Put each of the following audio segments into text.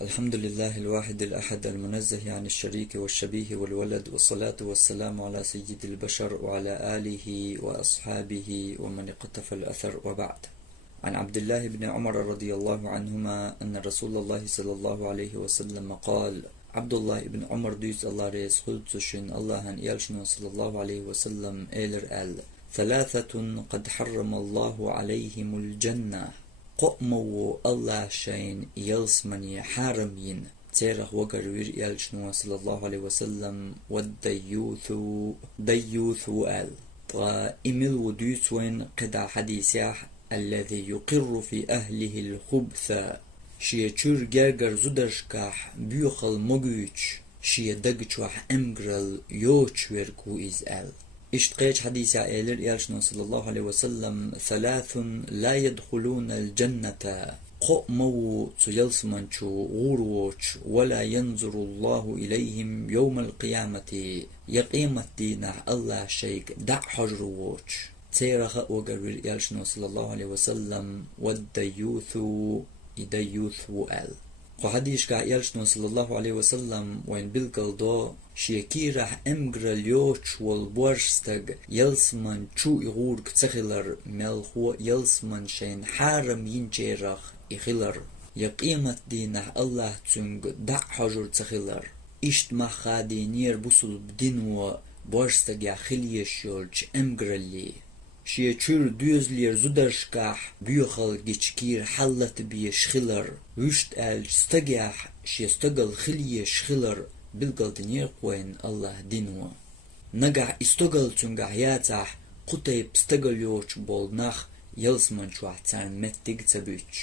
الحمد لله الواحد الأحد المنزه عن الشريك والشبيه والولد، والصلاة والسلام على سيد البشر وعلى آله وأصحابه ومن اقتفى الأثر، وبعد. عن عبد الله بن عمر رضي الله عنهما أن رسول الله صلى الله عليه وسلم قال: عبد الله بن عمر دوس الله ريس خلتشن الله أن يلشن صلى الله عليه وسلم إيلر آل ثلاثة قد حرم الله عليهم الجنة قمو الله شين يلسمني حارمين تيرخ وقروير يلشنو صلى الله عليه وسلم ديوث آل إمل وديسوين قدع حديثيح الذي يقر في أهله الخبث شيا تشور جرجر زدرشكاح بيوخل مجوش شيا دقشوح امجرل يوش ويركو إز آل اشتقيت حديث عائلر يالشنا صلى الله عليه وسلم ثلاث لا يدخلون الجنة قمو تيلسمنشو غوروش ولا ينظر الله إليهم يوم القيامة يقيم الدين الله شيك دع حجروش تيرخ وقرر يالشنا صلى الله عليه وسلم والديوث وآل وحديث كا يالشنا صلى الله عليه وسلم وين بلقل دو شيكيرح امجرل يوش والبورستغ يلسمن شو يغورك تخلر ملخو يلسمن شين حارم ينجيرخ يخلر يقيمت دينه الله تنگ دع حجر تخلر اشت مخادي نير بسل بدينو بورستغ يخليش يولش امجرلي شيا چور دوزلير زودرشكاح بيوخل جيشكير حلت بيشخلر وشت آل ستجاح شيا استقل خليش خلر بلقل دنير قوين الله دينو نقع استقل تنقع ياتح قطيب استقل يوش بولناخ يلسمن شوح تان متق تبوش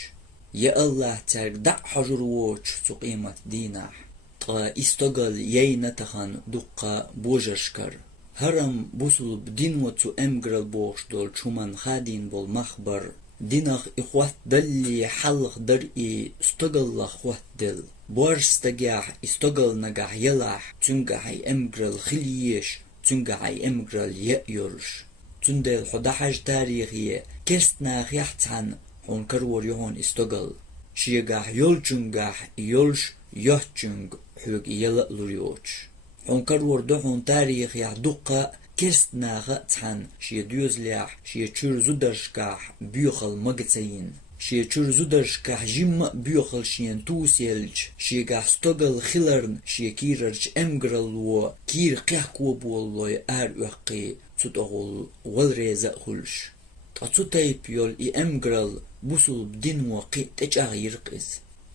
يا الله تارك دع حجر ووش سقيمت دينح طا استقل يينتخن دقا بوجرشكر هرم بوصل بدين وتو امجرل بوش دول شومان خادين بول مخبر دينخ اخوات دلي حلق درئي استقل اخوات دل بورش استقاح استقل نقاح يلاح تنقاحي امجرل خليش تنقاحي امجرل يأيرش تندل حدحج تاريخية كستناخ يحتحن هون كرور يهون استقل شيقاح يولجنقاح يولش يحجنق حوق يلق لريوش هون كرور دهون تاريخ يحدقا كستناخ تحن شي دوزليح شي تشور زودرشكاح بيوخل مقتين شي تشور زودرشكاح جيم بيوخل شين توسيلج شي قاح ستوغل خلرن شي كيررج امجرل و كير قيحكو بولوي وقي تتغل والريزا خلش تتايب يول امجرل بوصل بدين وقي تجاغ يرقز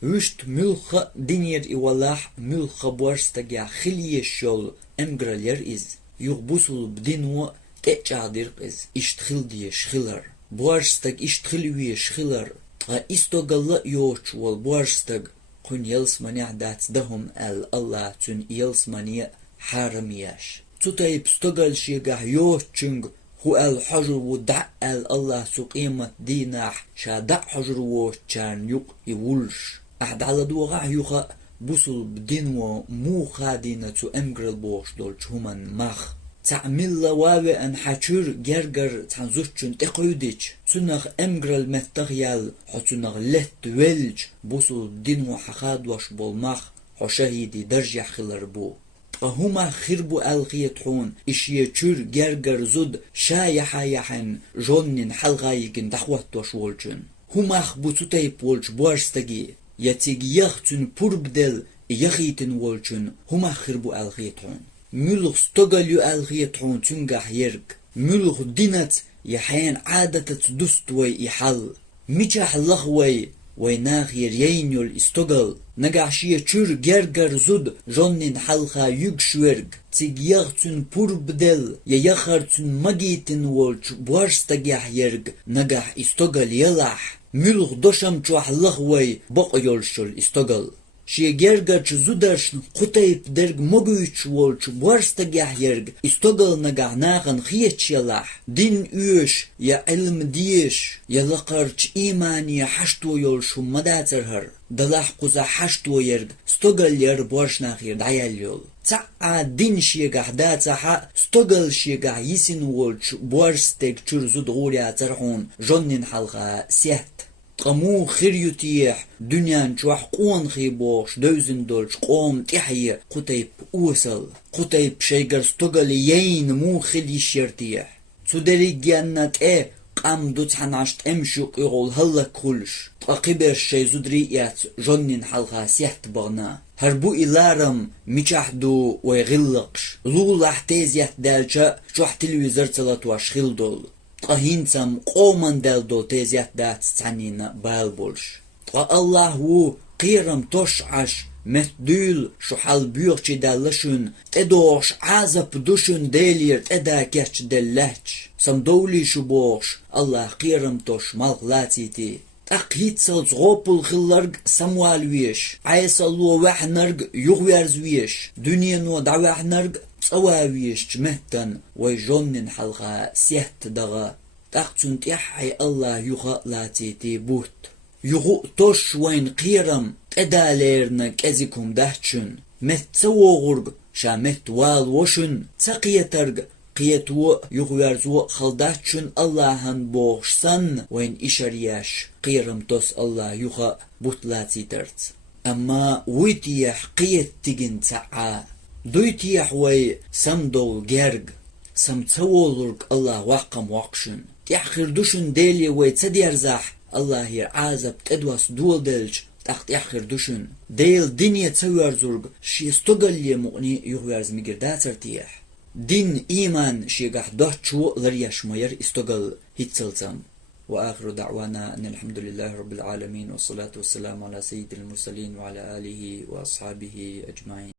وشت ملخ دينير إولاح ملخ بورستجا خليه شول امجرل يرئز يغبوصل بدينو تجادر إز اشتخل دي شخلر بورستج اشتخلوي شخلر استغل يوش والبورستج قن يلسمني دات دهم الله تن يلسمني حارمياش تطيب استغل شيغا يوشنج هو الحجر ودع الله سقيمة ديناح شا دع حجر وشان يق يولش أحد على دوغا يوخا بوصل بدينو مو خادينة امجرل بوش دولش همان مخ تعمل واوي ان حاچور جرجر تنزوچن تقيوديش تنغ امجرل متغيال حتنغ لت ولج بوصل دينو حخاد واش بولمخ حشهيدي درجة خلر بو هما خربو الغيتحون اشيچور جرجر زود شايحن جونن حلغايكن دخوت واش ولجن هما خبوتوتاي بولج بوارستگي يتيگ يختن پوربدل يخيتن ولجن هما خربو الغيتحون ملغ ستغليو الغيتحون تنغح يرق ملغ دينت يحين عادة دستوي يحل ميجح لغوي ويناغير يينيول استغل نغاشيه چور گرگر زود جونن حلخا يگشورگ تيگ يختن پوربدل يخرتن مگيتن ولج بوارستگح يرق نغح استغل يلح ملغ دوشم چوح لغوي بقيولشل استغل شي گرگچ زودرشن قطيب درگ مگويچ ولچ بورستگح يرگ استغل نگح ناغن خيچ يلح دين اوش يا علم ديش يلقرچ ايماني حشتو يولشو مداترهر دلح قوزا حشتو يرگ استغل ير بورشناخير دايل يول تا دين شيگح داتها استغل شيگح يسن ولچ بورستگ چور زود غوريا ترحون جونن حلقه سيت قمو خيريوتيح دنيان جوح قون خيبوش دوزن دولش قوم تحيي قطيب اوصل قطيب شيغر ستوغل يين مو خلي شيرتيح تودري جيانات قام دوت حناشت امشوق يغول هلا كلش تقبر شي زدريات جنن حلقا سيحت بغنا هربو إلارم ميشاحدو ويغلقش لولاح تيزيات دالجا جوح تلويزر تلاتواش خلدول قهينسام قومن دالدو تيزيات دات تعنين بالبولش الله هو قيرم توشعش متدول شو حال بيوغشي دالشون تدوش عازب دوشون ديلير تدا كيش دلهش سمدولي شو بوش الله قيرم توش مالغلاتيتي أقيت سلزغوبل خلرق سموالويش عيسالو وحنرق يغويرزويش دنيا نو دعوحنرق صواويش جمهتن ويجونن حلقا سيهت دغا تاقتون تيحي الله يغلاتيتي بوت يغو توش وين قيرم تداليرنا كازيكم دهتشن مت سوغرق شا مت وال وشن تقيترق قيتو يغويرزو خلداتشن اللهن بوغشسن وين إشارياش قيرم توس الله يغا بوتلاتي ترت أما ويتيح قيت تيجن تعا دويتيح وي سمدول جرق سمتسولرق الله واقم واقشن تيحخر دوشن ديلي وي تديرزاح الله يعازب تدوس دول دلج تحت يحخر دوشن ديل دنيا تسويرزرق شي استقل يمغني يغويرز مقردات ارتيح دين إيمان شيغح دوحشو لرياش مير استقل هيتسلتم وآخر دعوانا أن الحمد لله رب العالمين والصلاة والسلام على سيد المرسلين وعلى آله وأصحابه أجمعين.